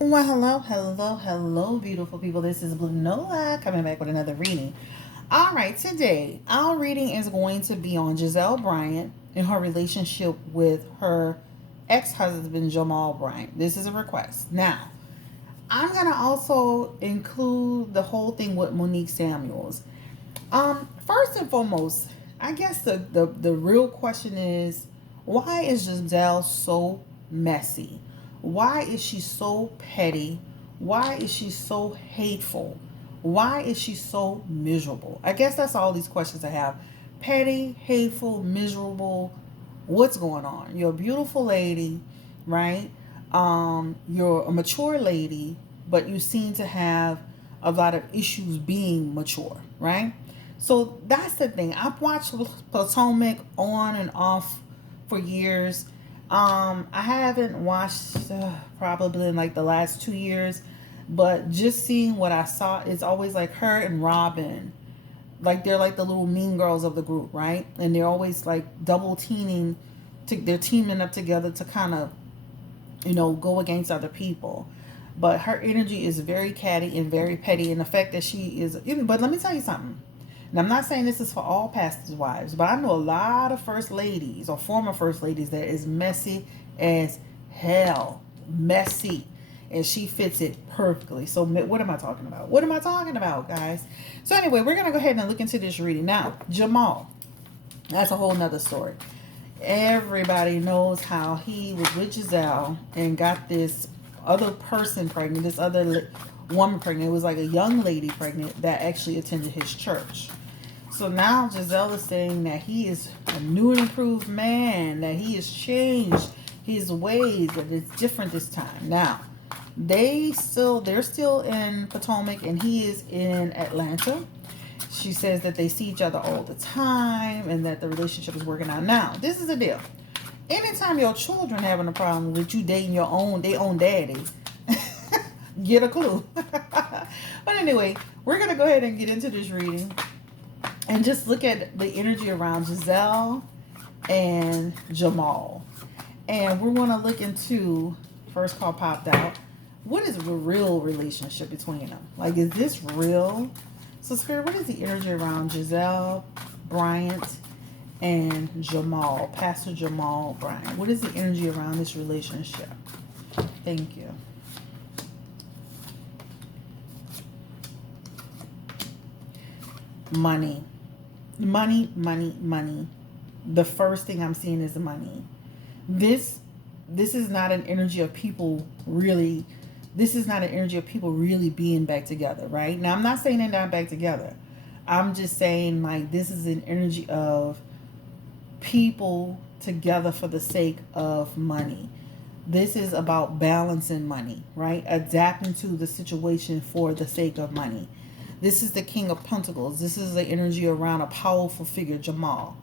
Well, hello, beautiful people. This is Blue Nola coming back with another reading. All right, today our reading is going to be on Gizelle Bryant and her relationship with her ex-husband Jamal Bryant. This is a request. Now, I'm gonna also include the whole thing with Monique Samuels. First and foremost, I guess the real question is, why is Giselle so messy? Why is she so petty? Why is she so hateful? Why is she so miserable? I guess that's all these questions I have. Petty, hateful, miserable. What's going on? You're a beautiful lady, right? You're a mature lady, but you seem to have a lot of issues being mature, right? So that's the thing. I've watched Potomac on and off for years. I haven't watched probably in like the last 2 years, but just seeing what I saw is always like her and Robin, like they're like the little mean girls of the group, right? And they're always like double teaming, they're teaming up together to kind of go against other people. But her energy is very catty and very petty, and the fact that she is. But let me tell you something. And I'm not saying this is for all pastors' wives, but I know a lot of first ladies or former first ladies that is messy as hell. Messy. And she fits it perfectly. So, what am I talking about? What am I talking about, guys? So, anyway, we're going to go ahead and look into this reading. Now, Jamal. That's a whole nother story. Everybody knows how he was with Giselle and got this other person pregnant, this other woman pregnant. It was like a young lady pregnant that actually attended his church. So now Giselle is saying that he is a new and improved man, that he has changed his ways, that it's different this time. Now, they're still in Potomac and he is in Atlanta. She says that they see each other all the time and that the relationship is working out. Now, this is the deal. Anytime your children having a problem with you dating their own daddy, get a clue. But anyway, we're gonna go ahead and get into this reading and just look at the energy around Giselle and Jamal. And we're gonna look into first call popped out. What is the real relationship between them? Like, is this real? So, Spirit, what is the energy around Gizelle Bryant and Jamal, Pastor Jamal Bryant? What is the energy around this relationship? Thank you. Money. Money, money, money. The first thing I'm seeing is money. This this is not an energy of people really this is not an energy of people really being back together, right? Now I'm not saying they're not back together. I'm just saying like this is an energy of people together for the sake of money. This is about balancing money, right? Adapting to the situation for the sake of money. This is the King of Pentacles. This is the energy around a powerful figure, Jamal.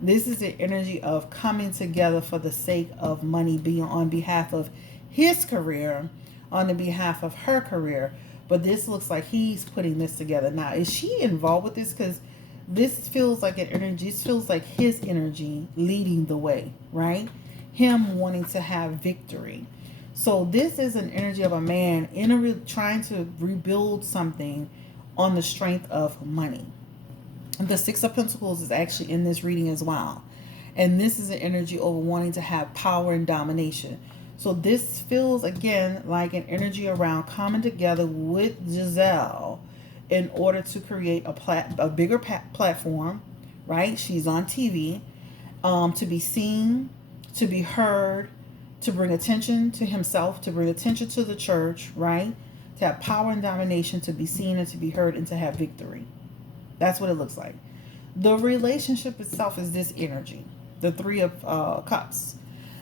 This is the energy of coming together for the sake of money, being on behalf of his career, on the behalf of her career. But this looks like he's putting this together. Now, is she involved with this? Because this feels like an energy, this feels like his energy leading the way, right? Him wanting to have victory. So this is an energy of a man in trying to rebuild something on the strength of money. The Six of Pentacles is actually in this reading as well. And this is an energy over wanting to have power and domination. So this feels, again, like an energy around coming together with Giselle in order to create a bigger platform, right? She's on TV, to be seen, to be heard, to bring attention to himself, to bring attention to the church, right? To have power and domination, to be seen and to be heard, and to have victory. That's what it looks like. The relationship itself is this energy, the Three of Cups.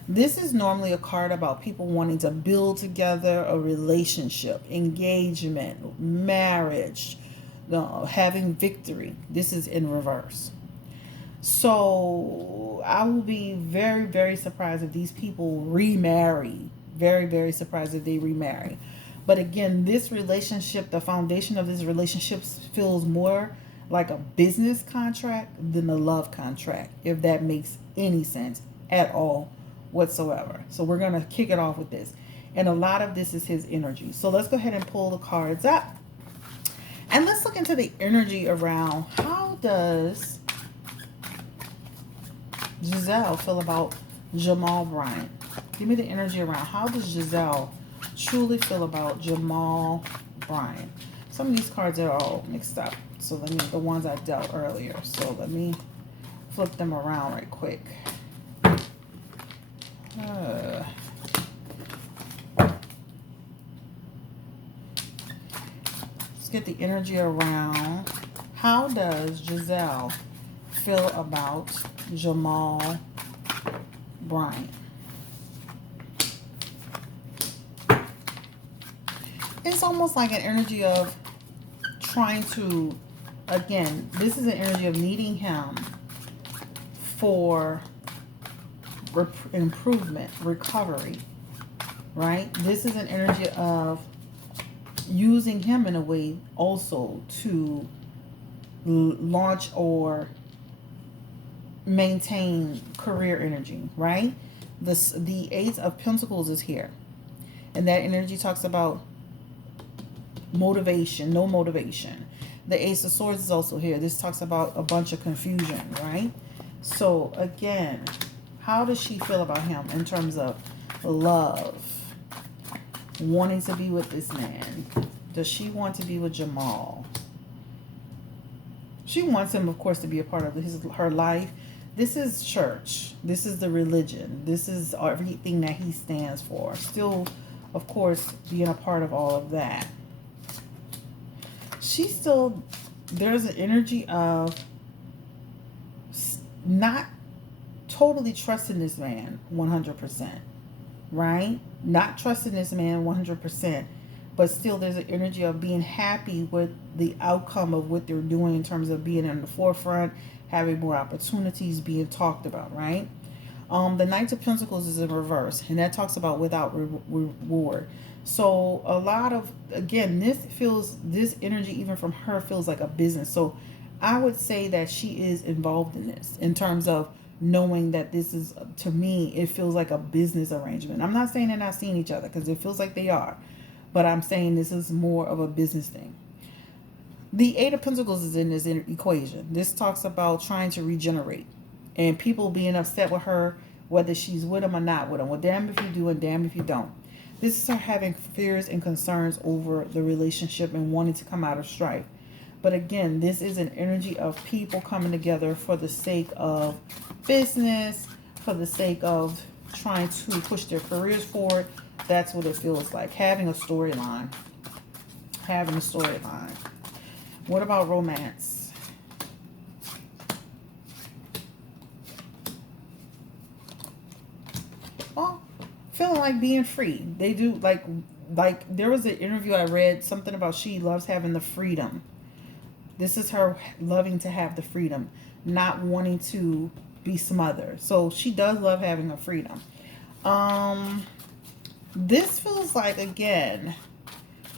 This is normally a card about people wanting to build together a relationship, engagement, marriage, having victory. This is in reverse. So I will be very, very surprised if these people remarry. Very, very surprised if they remarry. But again, this relationship, the foundation of this relationship feels more like a business contract than a love contract, if that makes any sense at all whatsoever. So we're going to kick it off with this. And a lot of this is his energy. So let's go ahead and pull the cards up. And let's look into the energy around how does Gizelle feel about Jamal Bryant? Give me the energy around how does Gizelle truly feel about Jamal Bryant? Some of these cards are all mixed up. So let me, the ones I dealt earlier. So let me flip them around right quick. Let's get the energy around how does Gizelle feel about Jamal Bryant? It's almost like an energy of trying to, again, this is an energy of needing him for improvement, recovery, right? This is an energy of using him in a way also to launch or maintain career energy, right? The Eight of Pentacles is here. And that energy talks about motivation, no motivation. The Ace of Swords is also here. This talks about a bunch of confusion, right? So again, how does she feel about him in terms of love? Wanting to be with this man. Does she want to be with Jamal? She wants him, of course, to be a part of her life. This is church. This is the religion. This is everything that he stands for. Still, of course, being a part of all of that. She still, there's an energy of not totally trusting this man 100%, right? Not trusting this man 100%, but still there's an energy of being happy with the outcome of what they're doing in terms of being in the forefront, having more opportunities being talked about, right? The Knight of Pentacles is in reverse, and that talks about without reward. So a lot of, again, this energy even from her feels like a business. So I would say that she is involved in this in terms of knowing that this is, to me, it feels like a business arrangement. I'm not saying they're not seeing each other because it feels like they are, but I'm saying this is more of a business thing. The Eight of Pentacles is in this equation. This talks about trying to regenerate and people being upset with her, whether she's with him or not with him. Well, damn if you do and damn if you don't. This is her having fears and concerns over the relationship and wanting to come out of strife. But again, this is an energy of people coming together for the sake of business, for the sake of trying to push their careers forward. That's what it feels like. Having a storyline. Having a storyline. What about romance? Well, feeling like being free. They do like there was an interview I read, something about she loves having the freedom. This is her loving to have the freedom, not wanting to be smothered. So she does love having her freedom. This feels like, again,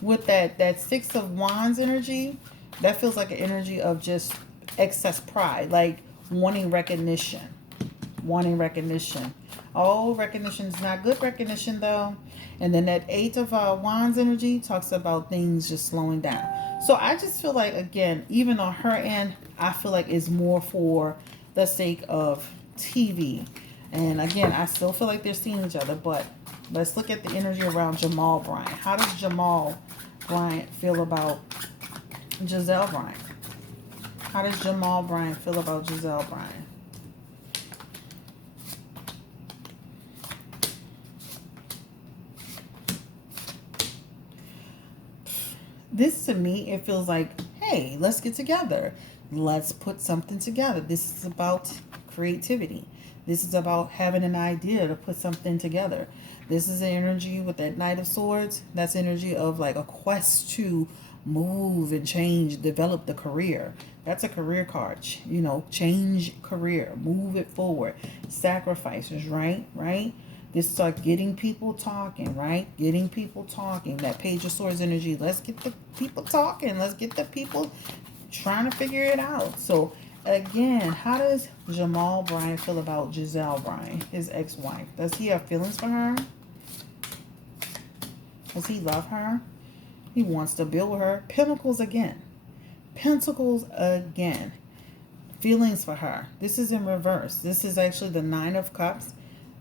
with that Six of Wands energy, that feels like an energy of just excess pride, like wanting recognition. Wanting recognition. Oh, recognition is not good recognition, though. And then that Eight of Wands energy talks about things just slowing down. So I just feel like, again, even on her end, I feel like it's more for the sake of TV. And again, I still feel like they're seeing each other, but let's look at the energy around Jamal Bryant. How does Jamal Bryant feel about Gizelle Bryant? How does Jamal Bryant feel about Gizelle Bryant? This, to me, it feels like, hey, let's get together. Let's put something together. This is about creativity. This is about having an idea to put something together. This is the energy with that Knight of Swords. That's energy of like a quest to move and change, develop the career. That's a career card. You know, change career, move it forward. Sacrifices, right? Right? This is like getting people talking, right? Getting people talking. That Page of Swords energy. Let's get the people talking. Let's get the people trying to figure it out. So, again, how does Jamal Bryant feel about Gizelle Bryant, his ex-wife? Does he have feelings for her? Does he love her? He wants to build with her. Pentacles again. Pentacles again. Feelings for her. This is in reverse. This is actually the Nine of Cups.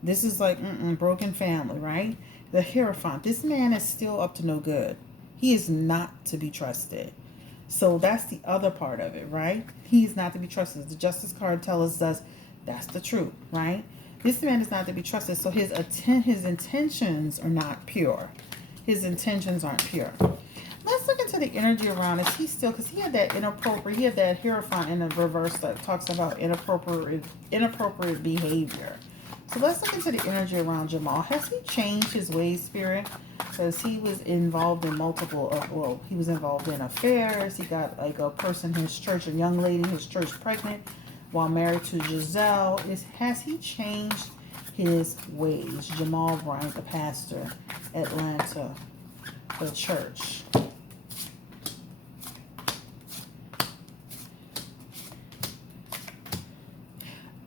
This is like broken family, right? The Hierophant. This man is still up to no good. He is not to be trusted. So that's the other part of it, right? He is not to be trusted. The Justice card tells us that's the truth, right? This man is not to be trusted. So his intentions are not pure. His intentions aren't pure. Let's look into the energy around. Is he still, because he had that inappropriate, he had that Hierophant in the reverse that talks about inappropriate behavior. So let's look into the energy around Jamal. Has he changed his ways, Spirit? Because he was involved in multiple, he was involved in affairs. He got like a person in his church, a young lady in his church pregnant while married to Gizelle. Has he changed his ways? Jamal Bryant, the pastor, Atlanta, the church.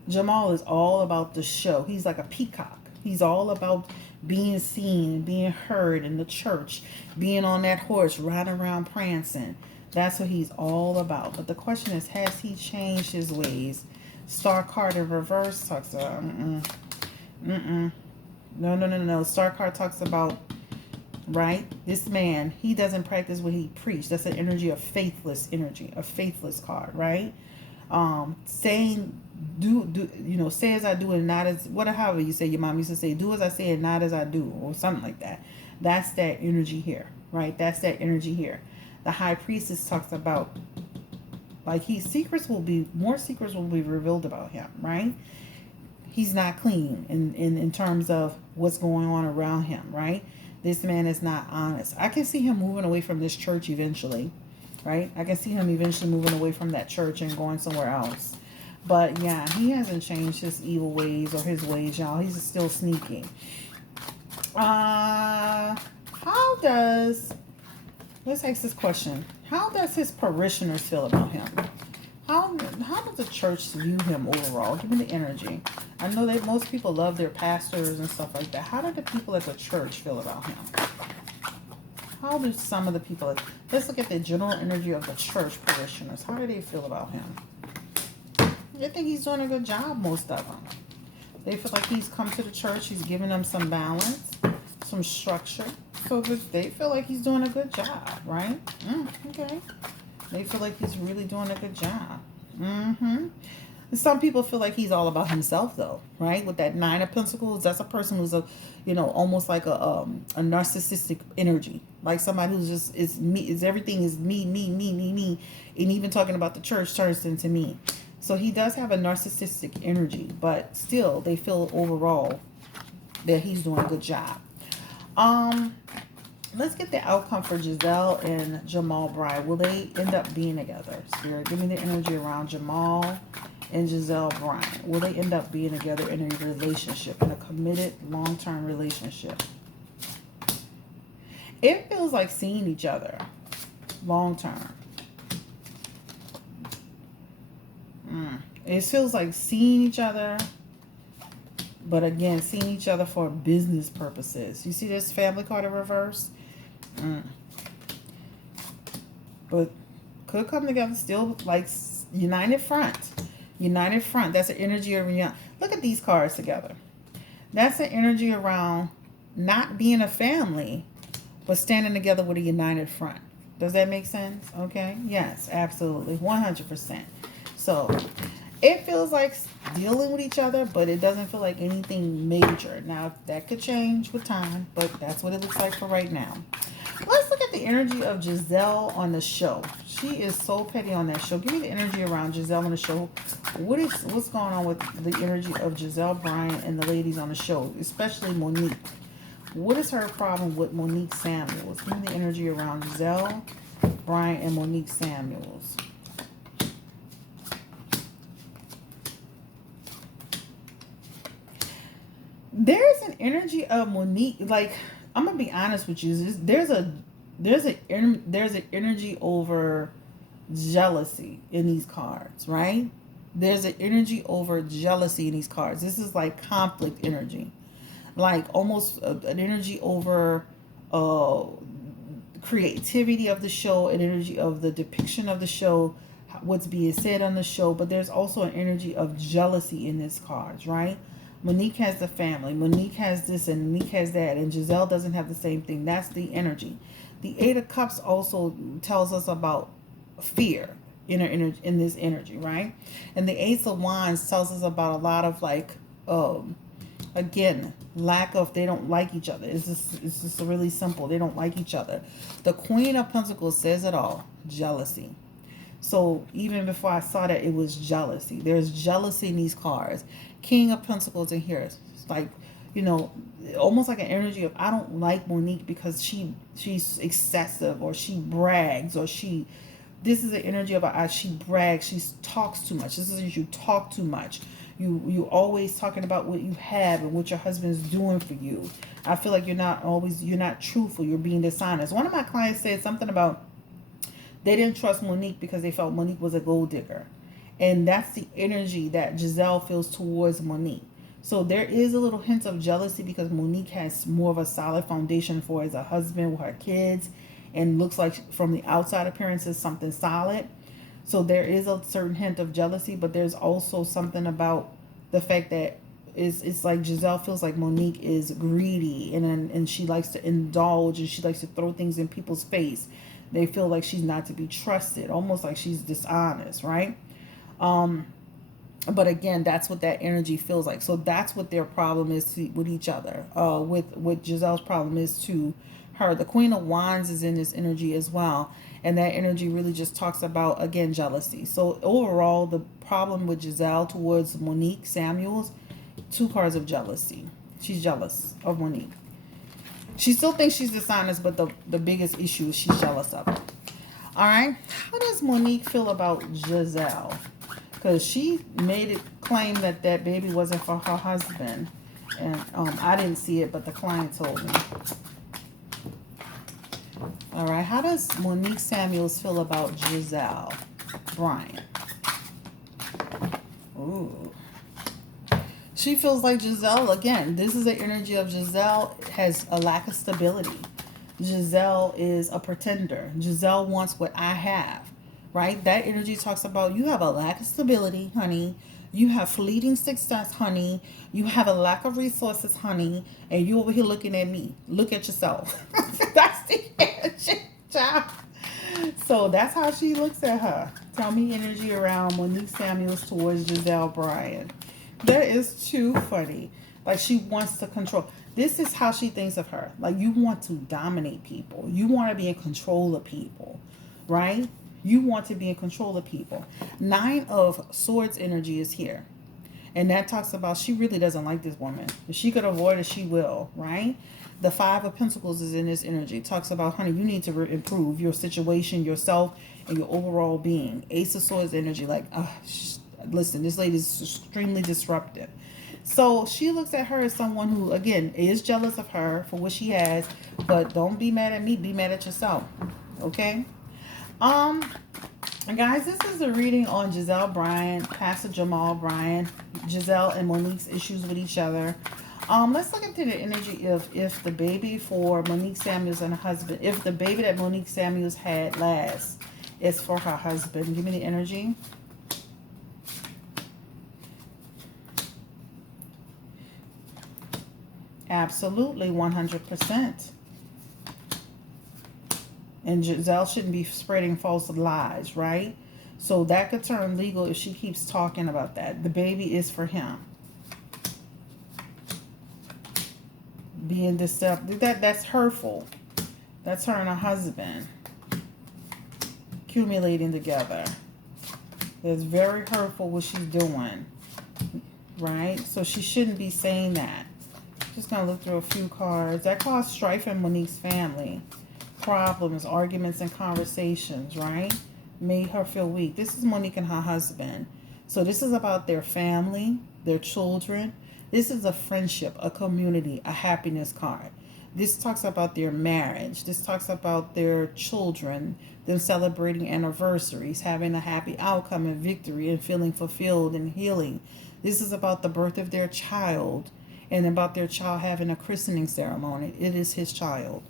Jamal is all about the show. He's like a peacock. He's all about being seen, being heard in the church, being on that horse, riding around prancing. That's what he's all about. But the question is, has he changed his ways? Star card in reverse talks about, No. Star card talks about, right? This man, he doesn't practice what he preached. That's an energy of faithless energy, a faithless card, right? Saying say as I do and not as however you say. Your mom used to say, do as I say and not as I do, or something like that. That's that energy here, right? That's that energy here. The High Priestess talks about like more secrets will be revealed about him, right? He's not clean in terms of what's going on around him, right? This man is not honest. I can see him moving away from this church eventually, right? I can see him eventually moving away from that church and going somewhere else. But yeah, he hasn't changed his evil ways or his ways, y'all. He's still sneaky. Let's ask this question. How does his parishioners feel about him? How does the church view him overall? Give me the energy. I know that most people love their pastors and stuff like that. How do the people at the church feel about him? How do some of the people... Let's look at the general energy of the church parishioners. How do they feel about him? They think he's doing a good job, most of them. They feel like he's come to the church. He's giving them some balance, some structure. So they feel like he's doing a good job, right? Okay. They feel like he's really doing a good job. And some people feel like he's all about himself, though, right? With that Nine of Pentacles, that's a person who's almost like a narcissistic energy, like somebody who's just everything is me, and even talking about the church turns into me. So he does have a narcissistic energy, but still they feel overall that he's doing a good job. Let's get the outcome for Gizelle and Jamal Bryant. Will they end up being together? Spirit, give me the energy around Jamal and Gizelle Bryant. Will they end up being together in a relationship, in a committed long-term relationship? It feels like seeing each other long-term. It feels like seeing each other, but again, seeing each other for business purposes. You see this family card in reverse? But could come together still like united front. United front. That's an energy around. Look at these cards together. That's an energy around not being a family, but standing together with a united front. Does that make sense? Okay. Yes, absolutely. 100%. So it feels like dealing with each other, but it doesn't feel like anything major. Now, that could change with time, but that's what it looks like for right now. Let's look at the energy of Gizelle on the show. She is so petty on that show. Give me the energy around Gizelle on the show. What's going on with the energy of Gizelle Bryant and the ladies on the show, especially Monique? What is her problem with Monique Samuels? Give me the energy around Gizelle Bryant and Monique Samuels. There's an energy of Monique, like, I'm gonna be honest with you. There's an energy over jealousy in these cards, right? There's an energy over jealousy in these cards. This is like conflict energy, like almost an energy over uh, creativity of the show, an energy of the depiction of the show, what's being said on the show, but there's also an energy of jealousy in this cards, right? Monique has the family, Monique has this, and Monique has that, and Gizelle doesn't have the same thing. That's the energy. The Eight of Cups also tells us about fear in this energy, right? And the Ace of Wands tells us about a lot of like, again, lack of, they don't like each other. It's just really simple. They don't like each other. The Queen of Pentacles says it all, jealousy. So even before I saw that, it was jealousy. There's jealousy in these cards. King of Pentacles in here. It's like, you know, almost like an energy of, I don't like Monique because she's excessive, or she brags, or this is the energy of she brags, she talks too much. This is, you talk too much. You always talking about what you have and what your husband's doing for you. I feel like you're not truthful. You're being dishonest. One of my clients said something about they didn't trust Monique because they felt Monique was a gold digger. And that's the energy that Gizelle feels towards Monique. So there is a little hint of jealousy because Monique has more of a solid foundation for as a husband with her kids, and looks like from the outside appearance is something solid. So there is a certain hint of jealousy, but there's also something about the fact that it's like Gizelle feels like Monique is greedy, and she likes to indulge, and she likes to throw things in people's face. They feel like she's not to be trusted, almost like she's dishonest, right? But again, that's what that energy feels like. So that's what their problem is with each other. With Gizelle's problem is to her. The Queen of Wands is in this energy as well. And that energy really just talks about, again, jealousy. So overall, the problem with Gizelle towards Monique Samuels, 2 cards of jealousy. She's jealous of Monique. She still thinks she's dishonest, but the biggest issue is she's jealous of her. All right. How does Monique feel about Gizelle? Because she made it claim that that baby wasn't for her husband. And I didn't see it, but the client told me. All right. How does Monique Samuels feel about Gizelle Bryant? Ooh. She feels like Gizelle, again, this is the energy of Gizelle has a lack of stability. Gizelle is a pretender. Gizelle wants what I have, right? That energy talks about you have a lack of stability, honey. You have fleeting success, honey. You have a lack of resources, honey. And you over here looking at me. Look at yourself. That's the energy, child. So that's how she looks at her. Tell me energy around Monique Samuels towards Gizelle Bryant. That is too funny. Like she wants to control. This is how she thinks of her. Like you want to dominate people. You want to be in control of people, right? You want to be in control of people. 9 of Swords energy is here. And that talks about she really doesn't like this woman. If she could avoid it, she will, right? The 5 of Pentacles is in this energy. It talks about, honey, you need to improve your situation, yourself, and your overall being. Ace of Swords energy, like, listen, this lady is extremely disruptive. So she looks at her as someone who, again, is jealous of her for what she has, but don't be mad at me, be mad at yourself. Okay? Guys, this is a reading on Gizelle Bryant, Pastor Jamal Bryant, Gizelle and Monique's issues with each other. Let's look into the energy of if the baby for Monique Samuels and her husband, if the baby that Monique Samuels had last is for her husband. Give me the energy. Absolutely, 100%. And Gizelle shouldn't be spreading false lies, right? So that could turn legal if she keeps talking about that. The baby is for him. Being deceptive, that's hurtful. That's her and her husband accumulating together. It's very hurtful what she's doing, right? So she shouldn't be saying that. Just gonna look through a few cards. That caused strife in Monique's family. Problems, arguments, and conversations, right? Made her feel weak. This is Monique and her husband. So this is about their family, their children. This is a friendship, a community, a happiness card. This talks about their marriage. This talks about their children, them celebrating anniversaries, having a happy outcome and victory and feeling fulfilled and healing. This is about the birth of their child and about their child having a christening ceremony. It is his child.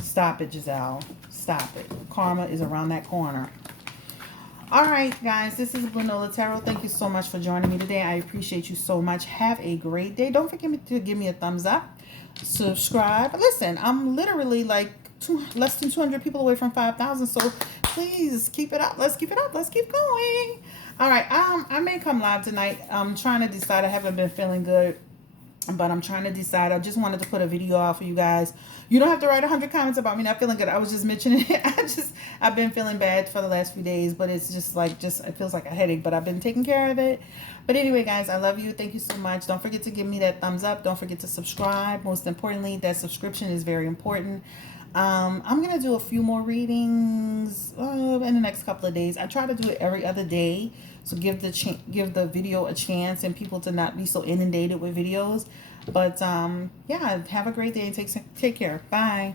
Stop it, Gizelle. Stop it. Karma is around that corner. All right, guys, this is Blue Nola Tarot. Thank you so much for joining me today. I appreciate you so much. Have a great day. Don't forget to give me a thumbs up, subscribe. Listen, I'm literally like less than 200 people away from 5,000, so please keep it up. Let's keep it up. Let's keep going. All right, I may come live tonight. I'm trying to decide. I haven't been feeling good, but I'm trying to decide. I just wanted to put a video out for you guys. You don't have to write 100 comments about me not feeling good. I was just mentioning it. I've been feeling bad for the last few days, but it's just like, it feels like a headache, but I've been taking care of it. But anyway, guys, I love you. Thank you so much. Don't forget to give me that thumbs up. Don't forget to subscribe. Most importantly, that subscription is very important. I'm going to do a few more readings in the next couple of days. I try to do it every other day. So give the video a chance and people to not be so inundated with videos. But yeah, have a great day and take care. Bye.